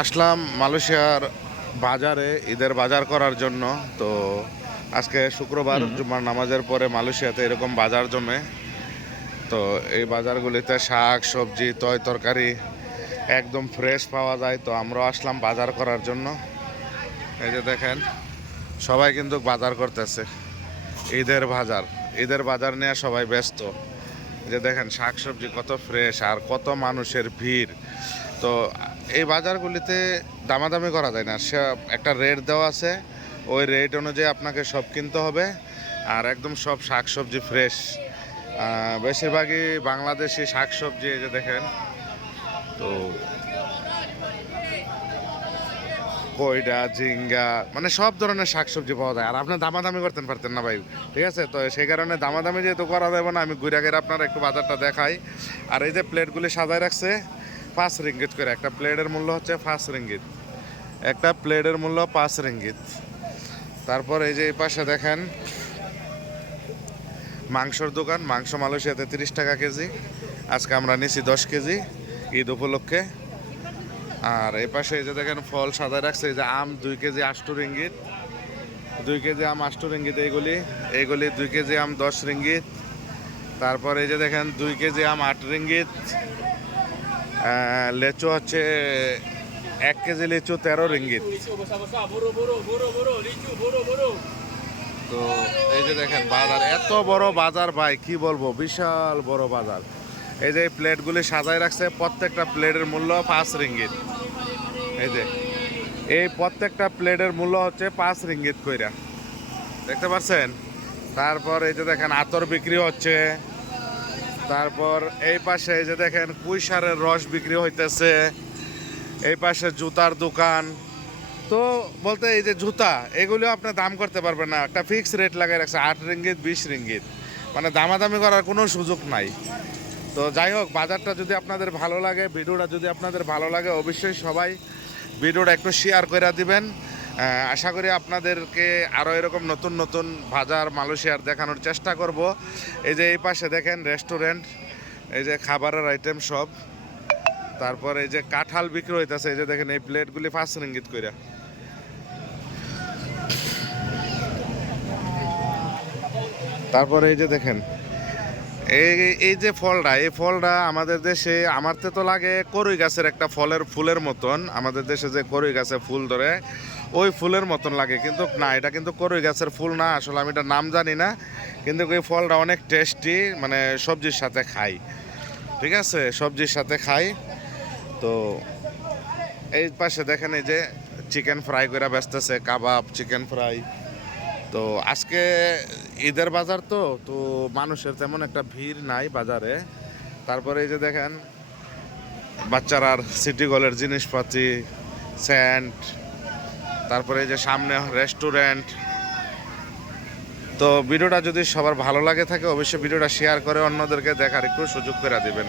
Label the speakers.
Speaker 1: আসলাম মালয়েশিয়ার বাজারে ঈদের বাজার করার জন্য। তো আজকে শুক্রবার জুমার নামাজের পরে মালয়েশিয়াতে এরকম বাজার জমে। তো এই বাজারগুলিতে শাক সবজি তয় তরকারি একদম ফ্রেশ পাওয়া যায়। তো আমরাও আসলাম বাজার করার জন্য। এই যে দেখেন সবাই কিন্তু বাজার করতেছে। ঈদের বাজার ঈদের বাজার নিয়ে সবাই ব্যস্ত। যে দেখেন শাক সবজি কত ফ্রেশ আর কত মানুষের ভিড়। তো এই বাজারগুলিতে দামাদামি করা যায় না। সে একটা রেট দেওয়া আছে, ওই রেট অনুযায়ী আপনাকে সব কিনতে হবে। আর একদম সব শাক সবজি ফ্রেশ বেশিরভাগই বাংলাদেশি শাক সবজি এই যে দেখেন। তো কইডা ঝিঙ্গা মানে সব ধরনের শাকসবজি পাওয়া যায়। আর আপনার দামাদামি করতেন পারতেন না ভাই, ঠিক আছে? তো সেই কারণে দামাদামি যেহেতু করা যাবে না, আমি ঘুরে গেলে আপনার একটু বাজারটা দেখাই। আর এই যে প্লেটগুলি সাজায় রাখছে, পাঁচ রিঙ্গিত করে। একটা প্লেটের মূল্য হচ্ছে পাঁচ রিঙ্গিত। একটা প্লেটের মূল্য পাঁচ রিঙ্গিত। তারপর এই যে এই পাশে দেখেন, মাংসর দোকান। মাংস মালয়েশিয়াতে তিরিশ টাকা কেজি। আজকে আমরা নিছি দশ কেজি। ঈদ উপলক্ষে আর পাশে এই যে দেখেন ফল সাদা রাখছে, এই যে আম দুই কেজি আষ্ট রিঙ্গিত। দুই কেজি আম আষ্ট রিঙ্গিত এইগুলি। এইগুলি দুই কেজি আম দশ রিঙ্গিত। তারপর এই যে দেখেন দুই কেজি আম আট রিঙ্গিত। লেচু হচ্ছে এক কেজি লিচু তেরো রিঙ্গিত. তো এই যে দেখেন বাজার, এত বড় বাজার ভাই, কি বলব? বিশাল বড় বাজার। এই যে প্লেটগুলি সাজায় রাখছে, প্রত্যেকটা প্লেটের মূল্য পাঁচ রিঙ্গিত। এই যে, এই প্রত্যেকটা প্লেটের মূল্য হচ্ছে পাঁচ রিঙ্গিত কইরা। দেখতে পাচ্ছেন? তারপর এই যে দেখেন, আতর বিক্রি হচ্ছে। তারপর এই পাশে এই যে দেখেন কুই সারের রস বিক্রি হইতেছে। এই পাশে জুতার দোকান। তো বলতে এই যে জুতা, এগুলিও আপনি দাম করতে পারবেন না। একটা ফিক্স রেট লাগাই রাখছে, আট রিঙ্গিত, বিশ রিঙ্গিত। মানে দামাদামি করার কোনো সুযোগ নাই। তো যাই হোক, বাজারটা যদি আপনাদের ভালো লাগে, ভিডিওটা যদি আপনাদের ভালো লাগে, অবশ্যই সবাই ভিডিওটা একটু শেয়ার করে দিবেন। আশা করি আপনাদেরকে আরও এরকম নতুন নতুন বাজার মালয়েশিয়ার দেখানোর চেষ্টা করব। এই যে এই পাশে দেখেন রেস্টুরেন্ট এই যে খাবারের আইটেম সব। তারপর এই যে কাঁঠাল বিক্রি হইতেছে, এই যে দেখেন এই প্লেটগুলি ফার্স্ট রিঙ্গিত কইরা। তারপরে এই যে দেখেন এই এই যে ফলটা, এই ফলটা আমাদের দেশে, আমারতে তো লাগে করই গাছের একটা ফলের ফুলের মতন। আমাদের দেশে যে করই গাছে ফুল ধরে, ওই ফুলের মতন লাগে। কিন্তু না, এটা কিন্তু করই গাছের ফুল না, আসলে আমি এটা নাম জানি না। কিন্তু এই ফলটা অনেক টেস্টি মানে সবজির সাথে খাই। ঠিক আছে? সবজির সাথে খাই। তো এই পাশে দেখেন এই যে চিকেন ফ্রাই করে বেচতেছে, কাবাব চিকেন ফ্রাই তো আজকে ঈদের বাজার তো তো মানুষের তেমন একটা ভিড় নাই বাজারে। তারপরে এই যে দেখেন বাচ্চারার সিটি গলের জিনিসপাতি, স্যান্ড, তারপরে এই যে সামনে রেস্টুরেন্ট। তো ভিডিওটা যদি সবার ভালো লাগে থাকে, অবশ্যই ভিডিওটা শেয়ার করে অন্যদেরকে দেখার একটু সুযোগ করে দিবেন।